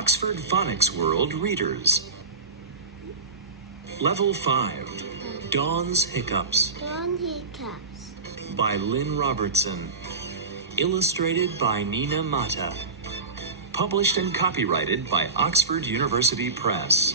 Oxford Phonics World readers. Level 5, Dawn's Hiccups. Dawn Hiccups. By Lynn Robertson. Illustrated by Nina Mata. Published and copyrighted by Oxford University Press.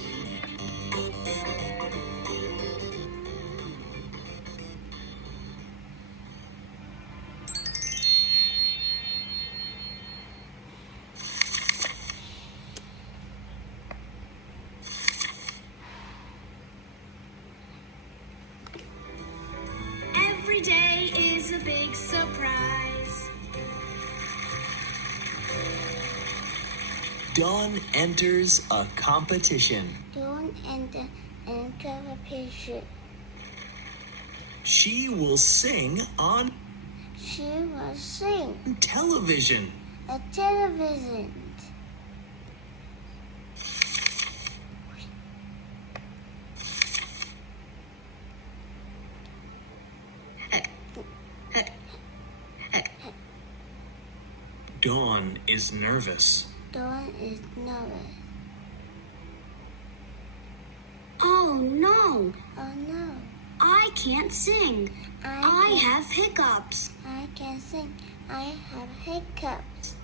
Every day is a big surprise. Dawn enters a competition. Dawn enter a competition. She will sing on She will sing television. a television. Dawn is nervous. Dawn is nervous. Oh no, Oh no, I can't sing. I have hiccups. I can sing. I have hiccups.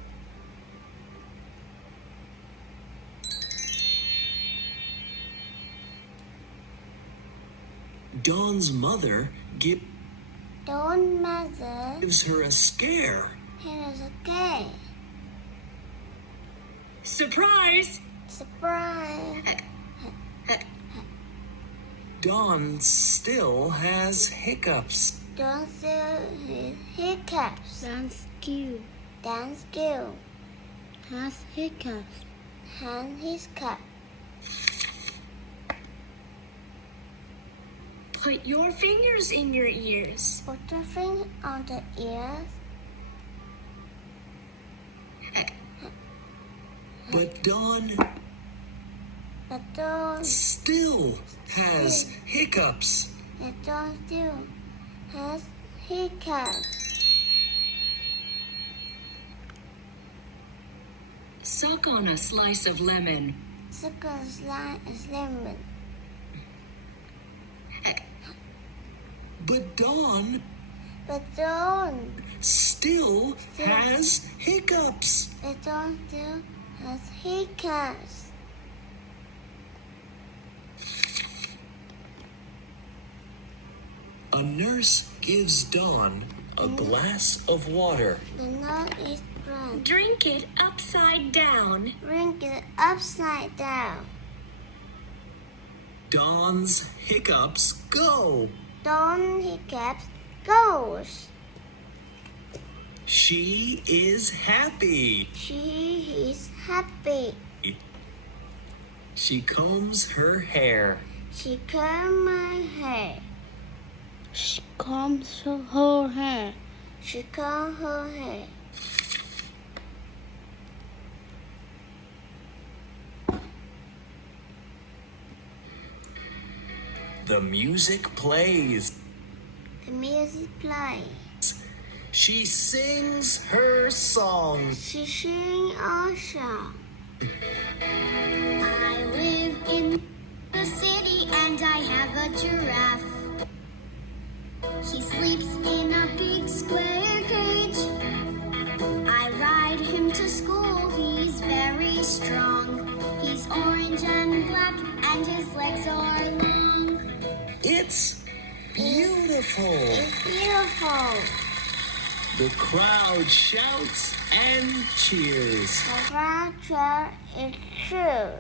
Dawn's mother Dawn's mother gives her a scare. hears a gay. Surprise! Surprise! Dawn still has hiccups. Dawn still has hiccups. Dance skill. Dance skill Has hiccups. has hiccups. Put your fingers in your ears. Put your finger on the ears. But Dawn The dawn, still has hiccups. the dawn still has hiccups. Suck on a slice of lemon. Sugar slime is lemon. But Dawn The dawn, still has hiccups. the dawn still has hiccups. A nurse gives Dawn a glass of water. The nose is brown. Drink it upside down. Bring it upside down. Dawn's hiccups go. Dawn hiccups goes. She is happy. She is happy. She combs her hair. She combs my hair. She combs her hair. She combs her hair. The music plays. The music plays. She sings her song. She sings a song. I live in the city and I have a giraffe. He sleeps in a big square cage. I ride him to school, he's very strong. He's orange and black and his legs are long. It's beautiful. It's beautiful. The crowd shouts and cheers. The rapture is true.